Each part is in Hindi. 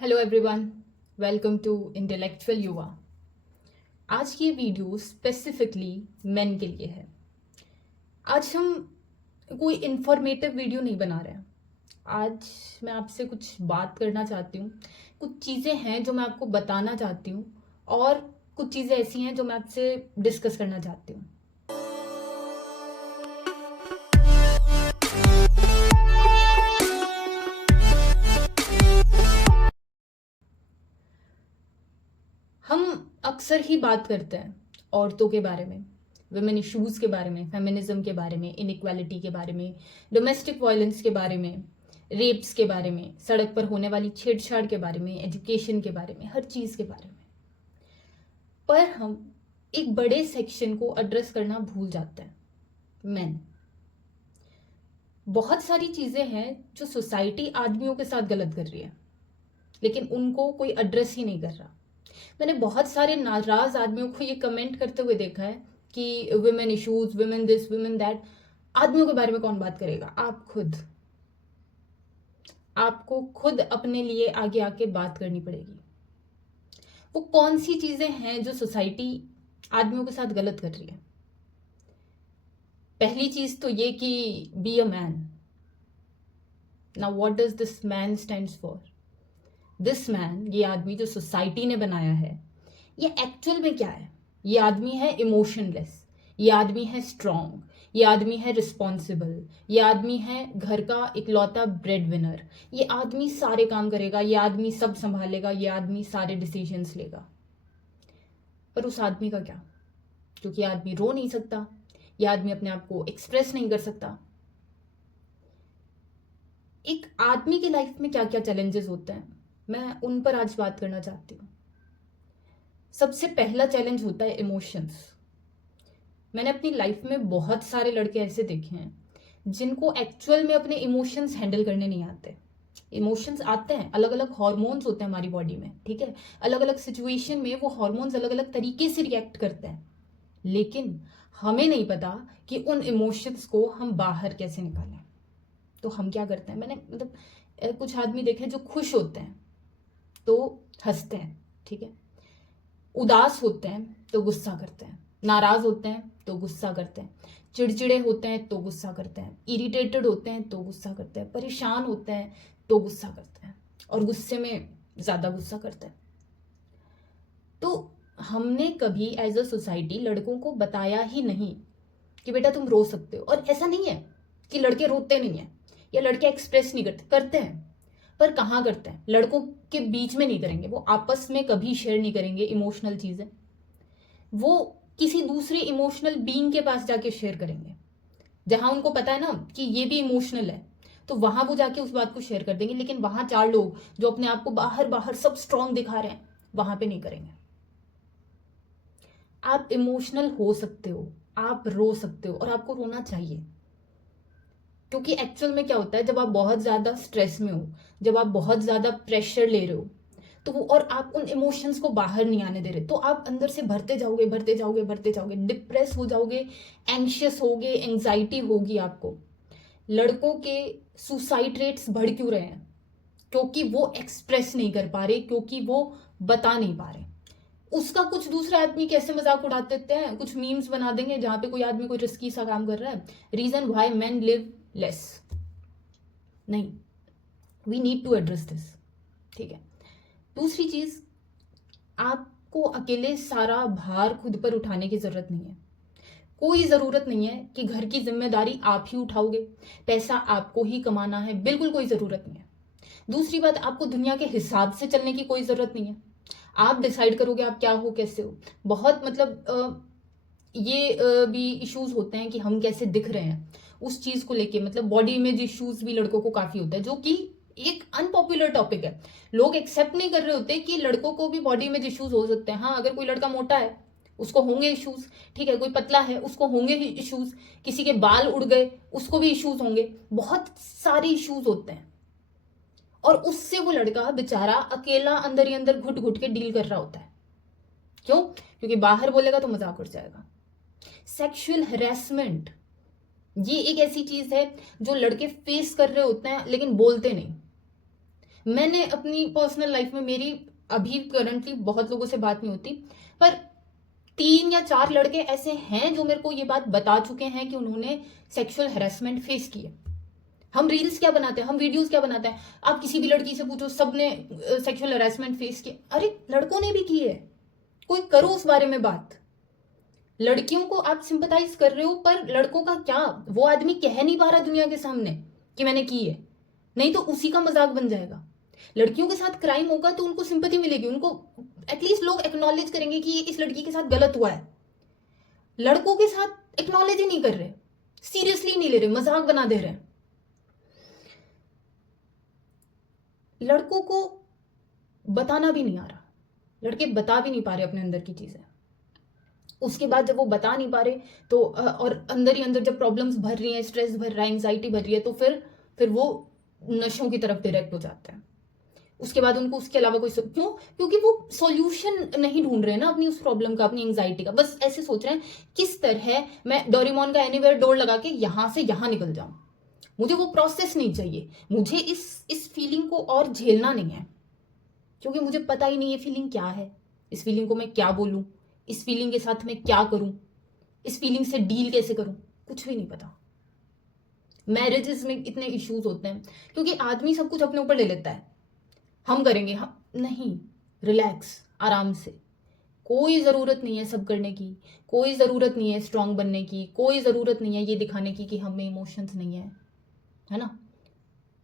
Hello everyone, welcome to intellectual Yuva. आज की वीडियो स्पेसिफिकली मेन के लिए है। आज हम कोई इन्फॉर्मेटिव वीडियो नहीं बना रहे हैं। आज मैं आपसे कुछ बात करना चाहती हूँ। कुछ चीज़ें हैं जो मैं आपको बताना चाहती हूँ और कुछ चीज़ें ऐसी हैं जो मैं आपसे डिस्कस करना चाहती हूँ। हम अक्सर ही बात करते हैं औरतों के बारे में, वुमेन इश्यूज़ के बारे में, फेमिनिज्म के बारे में, इनइक्वालिटी के बारे में, डोमेस्टिक वायलेंस के बारे में, रेप्स के बारे में, सड़क पर होने वाली छेड़छाड़ के बारे में, एजुकेशन के बारे में, हर चीज़ के बारे में। पर हम एक बड़े सेक्शन को एड्रेस करना भूल जाते हैं, मैन। बहुत सारी चीज़ें हैं जो सोसाइटी आदमियों के साथ गलत कर रही है, लेकिन उनको कोई एड्रेस ही नहीं कर रहा। मैंने बहुत सारे नाराज आदमियों को ये कमेंट करते हुए देखा है कि women issues, women this, women that. आदमियों के बारे में कौन बात करेगा? आपको खुद अपने लिए आगे आके बात करनी पड़ेगी। वो कौन सी चीजें हैं जो सोसाइटी आदमियों के साथ गलत कर रही है? पहली चीज तो ये कि be a man. Now what does this man stands for? This man, ये आदमी जो सोसाइटी ने बनाया है, ये एक्चुअल में क्या है? ये आदमी है इमोशनलेस, ये आदमी है स्ट्रॉन्ग, ये आदमी है रिस्पॉन्सिबल, ये आदमी है घर का इकलौता ब्रेड विनर, ये आदमी सारे काम करेगा, ये आदमी सब संभालेगा, ये आदमी सारे डिसीजंस लेगा। पर उस आदमी का क्या? क्योंकि आदमी रो नहीं सकता, ये आदमी अपने आप को एक्सप्रेस नहीं कर सकता। एक आदमी की लाइफ में क्या क्या चैलेंजेस होते हैं, मैं उन पर आज बात करना चाहती हूँ। सबसे पहला चैलेंज होता है इमोशंस। मैंने अपनी लाइफ में बहुत सारे लड़के ऐसे देखे हैं जिनको एक्चुअल में अपने इमोशंस हैंडल करने नहीं आते। इमोशंस आते हैं, अलग अलग हॉर्मोन्स होते हैं हमारी बॉडी में, ठीक है। अलग अलग सिचुएशन में वो हॉर्मोन्स अलग अलग तरीके से रिएक्ट करते हैं, लेकिन हमें नहीं पता कि उन इमोशंस को हम बाहर कैसे निकालें। तो हम क्या करते हैं, मैंने कुछ आदमी देखे जो खुश होते हैं तो हंसते हैं, ठीक है। उदास होते हैं तो गुस्सा करते हैं, नाराज होते हैं तो गुस्सा करते हैं, चिड़चिड़े होते हैं तो गुस्सा करते हैं, इरिटेटेड होते हैं तो गुस्सा करते हैं, परेशान होते हैं तो गुस्सा करते हैं, और गुस्से में ज्यादा गुस्सा करते हैं। तो हमने कभी एज अ सोसाइटी लड़कों को बताया ही नहीं कि बेटा तुम रो सकते हो। और ऐसा नहीं है कि लड़के रोते नहीं है या लड़के एक्सप्रेस नहीं करते, करते हैं। पर कहाँ करते हैं? लड़कों के बीच में नहीं करेंगे, वो आपस में कभी शेयर नहीं करेंगे इमोशनल चीजें। वो किसी दूसरे इमोशनल बीइंग के पास जाके शेयर करेंगे, जहां उनको पता है ना कि ये भी इमोशनल है, तो वहां वो जाके उस बात को शेयर कर देंगे। लेकिन वहां चार लोग जो अपने आप को बाहर बाहर सब स्ट्रांग दिखा रहे हैं, वहां पे नहीं करेंगे। आप इमोशनल हो सकते हो, आप रो सकते हो, और आपको रोना चाहिए। क्योंकि एक्चुअल में क्या होता है, जब आप बहुत ज्यादा स्ट्रेस में हो, जब आप बहुत ज्यादा प्रेशर ले रहे हो, तो वो, और आप उन इमोशंस को बाहर नहीं आने दे रहे, तो आप अंदर से भरते जाओगे, भरते जाओगे, भरते जाओगे, डिप्रेस हो जाओगे, एंशियस होगे, एंजाइटी होगी आपको। लड़कों के सुसाइड रेट्स बढ़ क्यों रहे हैं? क्योंकि वो एक्सप्रेस नहीं कर पा रहे, क्योंकि वो बता नहीं पा रहे। उसका कुछ दूसरा आदमी कैसे मजाक उड़ा देते हैं, कुछ मीम्स बना देंगे जहां पे कोई आदमी कोई रिस्की सा काम कर रहा है, reason why men live less. नहीं, we need to address this, ठीक है। दूसरी चीज, आपको अकेले सारा भार खुद पर उठाने की जरूरत नहीं है। कोई जरूरत नहीं है कि घर की जिम्मेदारी आप ही उठाओगे, पैसा आपको ही कमाना है, बिल्कुल कोई जरूरत नहीं है। दूसरी बात, आपको दुनिया के हिसाब से चलने की कोई जरूरत नहीं है। आप डिसाइड करोगे आप क्या हो, कैसे हो। बहुत ये भी इश्यूज होते हैं कि हम कैसे दिख रहे हैं, उस चीज को लेके, मतलब बॉडी इमेज इश्यूज भी लड़कों को काफी होता है, जो कि एक अनपॉपुलर टॉपिक है। लोग एक्सेप्ट नहीं कर रहे होते कि लड़कों को भी बॉडी इमेज इश्यूज हो सकते हैं। हाँ, अगर कोई लड़का मोटा है उसको होंगे इश्यूज, ठीक है। कोई पतला है उसको होंगे इश्यूज, किसी के बाल उड़ गए उसको भी इश्यूज होंगे, बहुत सारे इश्यूज होते हैं। और उससे वो लड़का बेचारा अकेला अंदर ही अंदर घुट घुट के डील कर रहा होता है। क्यों? क्योंकि बाहर बोलेगा तो मजाक उड़ जाएगा। सेक्सुअल हैरेसमेंट, ये एक ऐसी चीज है जो लड़के फेस कर रहे होते हैं लेकिन बोलते नहीं। मैंने अपनी पर्सनल लाइफ में, मेरी अभी करंटली बहुत लोगों से बात नहीं होती, पर 3 या 4 लड़के ऐसे हैं जो मेरे को ये बात बता चुके हैं कि उन्होंने सेक्सुअल हैरेसमेंट फेस की है। हम रील्स क्या बनाते हैं, हम वीडियोस क्या बनाते हैं, आप किसी भी लड़की से पूछो, सबने सेक्सुअल हैरेसमेंट फेस किया। अरे लड़कों ने भी की है, कोई करो उस बारे में बात। लड़कियों को आप सिंपथाइज कर रहे हो, पर लड़कों का क्या, वो आदमी कह नहीं पा रहा दुनिया के सामने कि मैंने की है, नहीं तो उसी का मजाक बन जाएगा। लड़कियों के साथ क्राइम होगा तो उनको सिंपथी मिलेगी, उनको एटलीस्ट लोग एक्नॉलेज करेंगे कि इस लड़की के साथ गलत हुआ है। लड़कों के साथ एक्नॉलेज ही नहीं कर रहे, सीरियसली नहीं ले रहे, मजाक बना दे रहे हैं। लड़कों को बताना भी नहीं आ रहा, लड़के बता भी नहीं पा रहे अपने अंदर की चीजें। उसके बाद जब वो बता नहीं पा रहे तो और अंदर ही अंदर जब प्रॉब्लम्स भर रही हैं, स्ट्रेस भर रहा है, एंजाइटी भर रही है, तो फिर वो नशों की तरफ डायरेक्ट हो जाता है। उसके बाद उनको उसके अलावा कोई क्यों, क्योंकि वो सॉल्यूशन नहीं ढूंढ रहे हैं ना अपनी उस प्रॉब्लम का, अपनी एंजाइटी का। बस ऐसे सोच रहे हैं किस तरह मैं डोरेमोन का एनीवेयर डोर लगा के यहां से यहां निकल जाऊं। मुझे वो प्रोसेस नहीं चाहिए, मुझे इस फीलिंग को और झेलना नहीं है, क्योंकि मुझे पता ही नहीं ये फीलिंग क्या है, इस फीलिंग को मैं क्या बोलूं, इस फीलिंग के साथ मैं क्या करूं, इस फीलिंग से डील कैसे करूं, कुछ भी नहीं पता। मैरिजेस में इतने इश्यूज होते हैं क्योंकि आदमी सब कुछ अपने ऊपर ले लेता है, हम करेंगे, हम नहीं। रिलैक्स, आराम से। कोई ज़रूरत नहीं है सब करने की, कोई ज़रूरत नहीं है स्ट्रांग बनने की, कोई ज़रूरत नहीं है ये दिखाने की कि हमें इमोशंस नहीं है ना।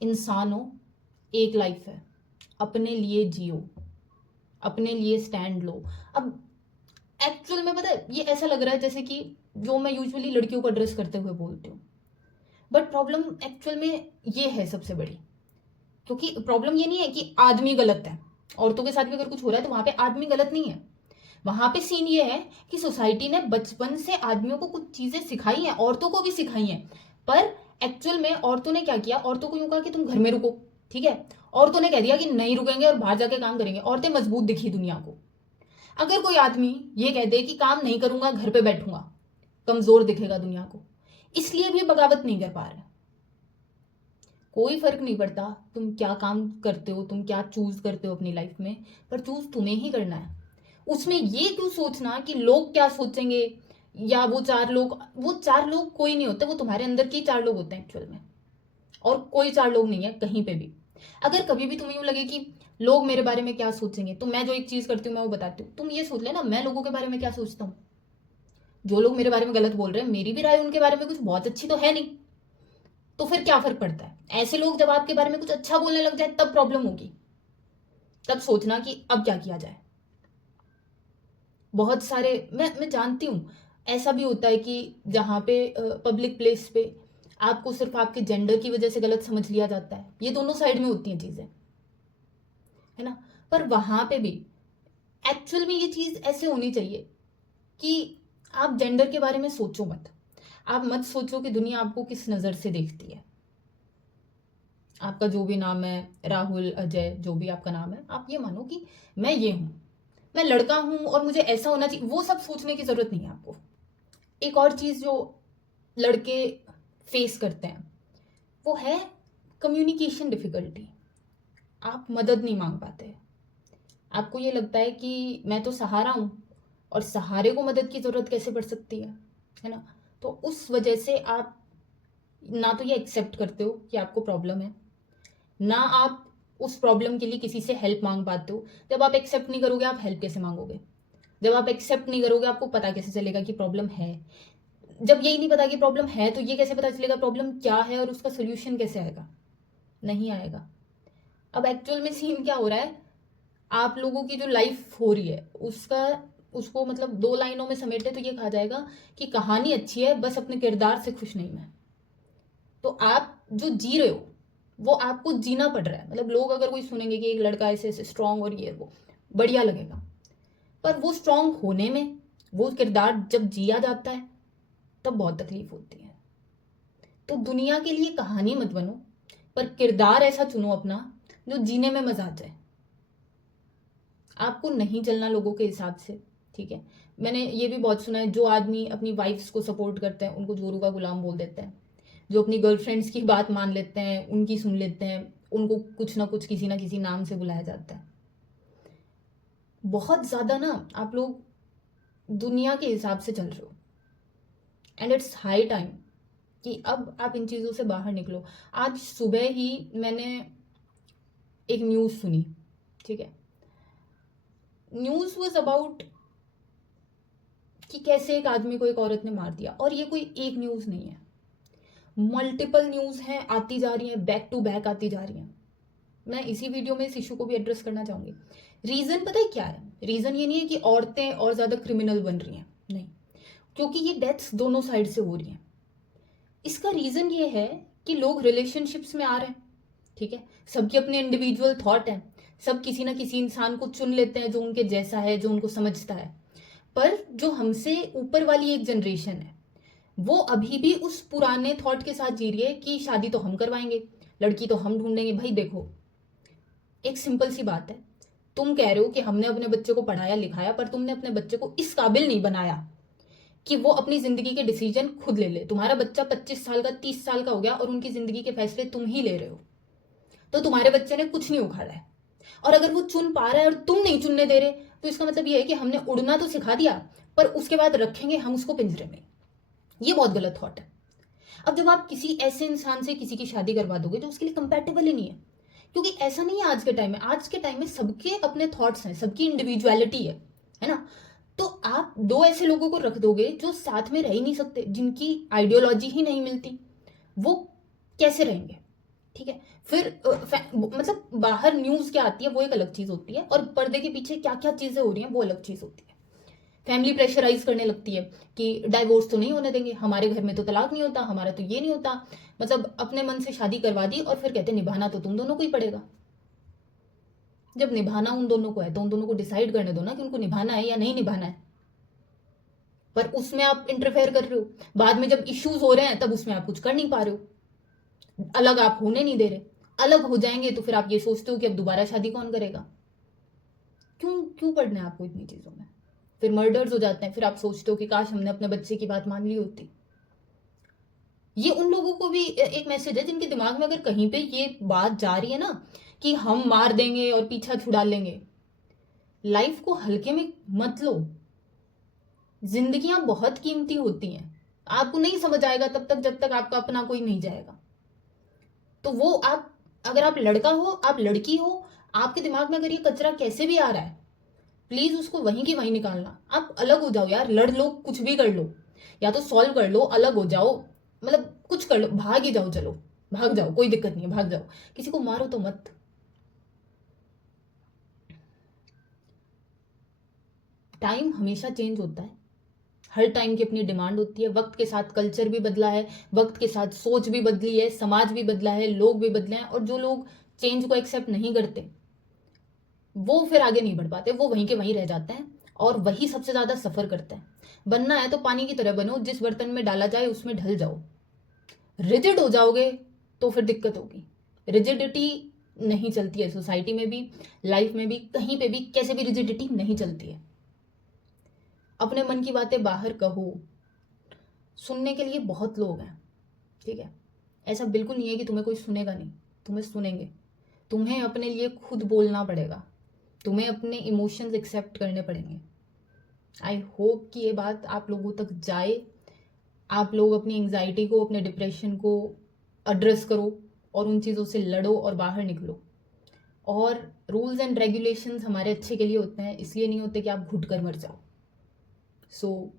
इंसान हो, एक लाइफ है, अपने लिए जियो, अपने लिए स्टैंड लो। अब एक्चुअल में पता है ये ऐसा लग रहा है जैसे कि जो मैं यूजुअली लड़कियों को एड्रेस करते हुए बोलती हूँ, बट प्रॉब्लम एक्चुअल में ये है सबसे बड़ी। क्योंकि प्रॉब्लम ये नहीं है कि आदमी गलत है, औरतों के साथ भी अगर कुछ हो रहा है तो वहां पे आदमी गलत नहीं है। वहां पे सीन ये है कि सोसाइटी ने बचपन से आदमियों को कुछ चीजें सिखाई हैं, औरतों को भी सिखाई हैं, पर एक्चुअल में औरतों ने क्या किया, औरतों को यूं कहा कि तुम घर में रुको, ठीक है। औरतों ने कह दिया कि नहीं रुकेंगे और बाहर जाके काम करेंगे। औरतें मजबूत दिखी दुनिया को। अगर कोई आदमी ये कह दे कि काम नहीं करूंगा, घर पे बैठूंगा, कमजोर दिखेगा दुनिया को, इसलिए भी बगावत नहीं कर पा रहे। कोई फर्क नहीं पड़ता तुम क्या काम करते हो, तुम क्या चूज करते हो अपनी लाइफ में, पर चूज तुम्हें ही करना है। उसमें ये क्यों सोचना कि लोग क्या सोचेंगे, या वो चार लोग कोई नहीं होते, वो तुम्हारे अंदर के 4 लोग होते हैं एक्चुअल में, और कोई 4 लोग नहीं है कहीं पे भी। अगर कभी भी तुम्हें यूं लगे कि लोग मेरे बारे में क्या सोचेंगे, तो मैं जो एक चीज करती हूँ मैं वो बताती हूँ। तुम ये सोच लेना मैं लोगों के बारे में क्या सोचता हूँ। जो लोग मेरे बारे में गलत बोल रहे हैं, मेरी भी राय उनके बारे में कुछ बहुत अच्छी तो है नहीं, तो फिर क्या फर्क पड़ता है। ऐसे लोग जब आपके बारे में कुछ अच्छा बोलने लग जाए तब प्रॉब्लम होगी, तब सोचना कि अब क्या किया जाए। बहुत सारे मैं जानती हूँ ऐसा भी होता है कि जहाँ पे पब्लिक प्लेस पे आपको सिर्फ आपके जेंडर की वजह से गलत समझ लिया जाता है। ये दोनों साइड में होती हैं चीजें, है ना। पर वहां पे भी एक्चुअल में ये चीज ऐसे होनी चाहिए कि आप जेंडर के बारे में सोचो मत। आप मत सोचो कि दुनिया आपको किस नजर से देखती है। आपका जो भी नाम है, राहुल, अजय, जो भी आपका नाम है, आप ये मानो कि मैं ये हूं, मैं लड़का हूं और मुझे ऐसा होना चाहिए। वो सब सोचने की जरूरत नहीं है आपको। एक और चीज जो लड़के फेस करते हैं वो है कम्युनिकेशन डिफिकल्टी। आप मदद नहीं मांग पाते। आपको ये लगता है कि मैं तो सहारा हूं और सहारे को मदद की जरूरत कैसे पड़ सकती है ना। तो उस वजह से आप ना तो ये एक्सेप्ट करते हो कि आपको प्रॉब्लम है, ना आप उस प्रॉब्लम के लिए किसी से हेल्प मांग पाते हो। जब आप एक्सेप्ट नहीं करोगे आप हेल्प कैसे मांगोगे। जब आप एक्सेप्ट नहीं करोगे आपको पता कैसे चलेगा कि प्रॉब्लम है। जब यही नहीं पता कि प्रॉब्लम है तो ये कैसे पता चलेगा प्रॉब्लम क्या है और उसका सोल्यूशन कैसे आएगा। नहीं आएगा। अब एक्चुअल में सीन क्या हो रहा है, आप लोगों की जो लाइफ हो रही है उसको मतलब 2 लाइनों में समेटे तो ये कहा जाएगा कि कहानी अच्छी है, बस अपने किरदार से खुश नहीं मैं। तो आप जो जी रहे हो वो आपको जीना पड़ रहा है। मतलब लोग अगर कोई सुनेंगे कि एक लड़का ऐसे ऐसे स्ट्रांग और ये वो, बढ़िया लगेगा, पर वो स्ट्रांग होने में वो किरदार जब जिया जाता है तब बहुत तकलीफ होती है। तो दुनिया के लिए कहानी मत बनो, पर किरदार ऐसा चुनो अपना जो जीने में मजा आ जाए। आपको नहीं चलना लोगों के हिसाब से, ठीक है। मैंने ये भी बहुत सुना है, जो आदमी अपनी वाइफ्स को सपोर्ट करते हैं उनको जोरू का गुलाम बोल देते हैं। जो अपनी गर्लफ्रेंड्स की बात मान लेते हैं, उनकी सुन लेते हैं, उनको कुछ ना कुछ किसी ना किसी नाम से बुलाया जाता है। बहुत ज़्यादा ना आप लोग दुनिया के हिसाब से चल रहे हो, एंड इट्स हाई टाइम कि अब आप इन चीज़ों से बाहर निकलो। आज सुबह ही मैंने एक न्यूज़ सुनी, ठीक है। न्यूज़ वाज अबाउट कि कैसे एक आदमी को एक औरत ने मार दिया, और ये कोई एक न्यूज़ नहीं है, मल्टीपल न्यूज़ हैं, आती जा रही हैं, बैक टू बैक आती जा रही हैं। मैं इसी वीडियो में इस इशू को भी एड्रेस करना चाहूँगी। रीज़न पता है क्या है? रीज़न ये नहीं है कि औरतें और ज़्यादा क्रिमिनल बन रही हैं, नहीं, क्योंकि ये डेथ्स दोनों साइड से हो रही हैं। इसका रीज़न ये है कि लोग रिलेशनशिप्स में आ रहे हैं, ठीक है। सबकी अपने इंडिविजुअल थॉट है, सब किसी ना किसी इंसान को चुन लेते हैं जो उनके जैसा है, जो उनको समझता है। पर जो हमसे ऊपर वाली एक जनरेशन है, वो अभी भी उस पुराने थॉट के साथ जी रही है कि शादी तो हम करवाएंगे, लड़की तो हम ढूंढेंगे। भाई देखो, एक सिंपल सी बात है, तुम कह रहे हो कि हमने अपने बच्चे को पढ़ाया लिखाया, पर तुमने अपने बच्चे को इस काबिल नहीं बनाया कि वो अपनी जिंदगी के डिसीजन खुद ले ले। तुम्हारा बच्चा 25 साल का 30 साल का हो गया और उनकी जिंदगी के फैसले तुम ही ले रहे हो, तो तुम्हारे बच्चे ने कुछ नहीं उखाड़ा है। और अगर वो चुन पा रहा है और तुम नहीं चुनने दे रहे, तो इसका मतलब ये है कि हमने उड़ना तो सिखा दिया, पर उसके बाद रखेंगे हम उसको पिंजरे में। ये बहुत गलत थॉट है। अब जब आप किसी ऐसे इंसान से किसी की शादी करवा दोगे जो उसके लिए कंपैटिबल ही नहीं है, क्योंकि ऐसा नहीं है आज के टाइम में। आज के टाइम में सबके अपने थॉट्स हैं, सबकी इंडिविजुअलिटी है ना। तो आप दो ऐसे लोगों को रख दोगे जो साथ में रह ही नहीं सकते, जिनकी आइडियोलॉजी ही नहीं मिलती, वो कैसे रहेंगे? ठीक है। फिर मतलब बाहर न्यूज क्या आती है वो एक अलग चीज होती है, और पर्दे के पीछे क्या क्या चीजें हो रही हैं वो अलग चीज होती है। फैमिली प्रेशराइज करने लगती है कि डाइवोर्स तो नहीं होने देंगे, हमारे घर में तो तलाक नहीं होता, हमारा तो ये नहीं होता। मतलब अपने मन से शादी करवा दी और फिर कहते निभाना तो तुम दोनों को ही पड़ेगा। जब निभाना उन दोनों को है तो उन दोनों को डिसाइड करने दो ना कि उनको निभाना है या नहीं निभाना है। पर उसमें आप इंटरफेयर कर रहे हो, बाद में जब इश्यूज हो रहे हैं तब उसमें आप कुछ कर नहीं पा रहे हो, अलग आप होने नहीं दे रहे। अलग हो जाएंगे तो फिर आप ये सोचते हो कि अब दोबारा शादी कौन करेगा। क्यों क्यों पढ़ना है आपको इतनी चीजों में? फिर मर्डर्स हो जाते हैं, फिर आप सोचते हो कि काश हमने अपने बच्चे की बात मान ली होती। ये उन लोगों को भी एक मैसेज है जिनके दिमाग में अगर कहीं पे ये बात जा रही है ना कि हम मार देंगे और पीछा छुड़ा लेंगे। लाइफ को हल्के में मत लो, जिंदगियां बहुत कीमती होती हैं। आपको नहीं समझ आएगा तब तक जब तक आपका अपना कोई नहीं जाएगा। तो वो आप, अगर आप लड़का हो आप लड़की हो, आपके दिमाग में अगर ये कचरा कैसे भी आ रहा है, प्लीज उसको वहीं की वहीं निकालना। आप अलग हो जाओ यार, लड़ लो, कुछ भी कर लो, या तो सॉल्व कर लो, अलग हो जाओ, मतलब कुछ कर लो, भाग ही जाओ, चलो भाग जाओ, कोई दिक्कत नहीं है, भाग जाओ, किसी को मारो तो मत। टाइम हमेशा चेंज होता है, हर टाइम की अपनी डिमांड होती है। वक्त के साथ कल्चर भी बदला है, वक्त के साथ सोच भी बदली है, समाज भी बदला है, लोग भी बदले हैं। और जो लोग चेंज को एक्सेप्ट नहीं करते वो फिर आगे नहीं बढ़ पाते, वो वहीं के वहीं रह जाते हैं, और वही सबसे ज्यादा सफर करते हैं। बनना है तो पानी की तरह बनो, जिस बर्तन में डाला जाए उसमें ढल जाओ। रिजिड हो जाओगे तो फिर दिक्कत होगी। रिजिडिटी नहीं चलती है सोसाइटी में भी, लाइफ में भी, कहीं पे भी कैसे भी रिजिडिटी नहीं चलती है। अपने मन की बातें बाहर कहो, सुनने के लिए बहुत लोग हैं, ठीक है। ऐसा बिल्कुल नहीं है कि तुम्हें कोई सुनेगा नहीं, तुम्हें सुनेंगे। तुम्हें अपने लिए खुद बोलना पड़ेगा, तुम्हें अपने इमोशंस एक्सेप्ट करने पड़ेंगे। आई होप कि ये बात आप लोगों तक जाए, आप लोग अपनी एंग्जाइटी को, अपने डिप्रेशन को एड्रेस करो और उन चीज़ों से लड़ो और बाहर निकलो। और रूल्स एंड रेगुलेशंस हमारे अच्छे के लिए होते हैं, इसलिए नहीं होते कि आप घुट कर मर जाओ। सो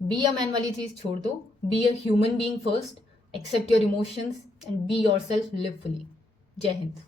बी अ मैन वाली चीज़ छोड़ दो, be a human being first, accept your emotions and be yourself, live fully. जय हिंद।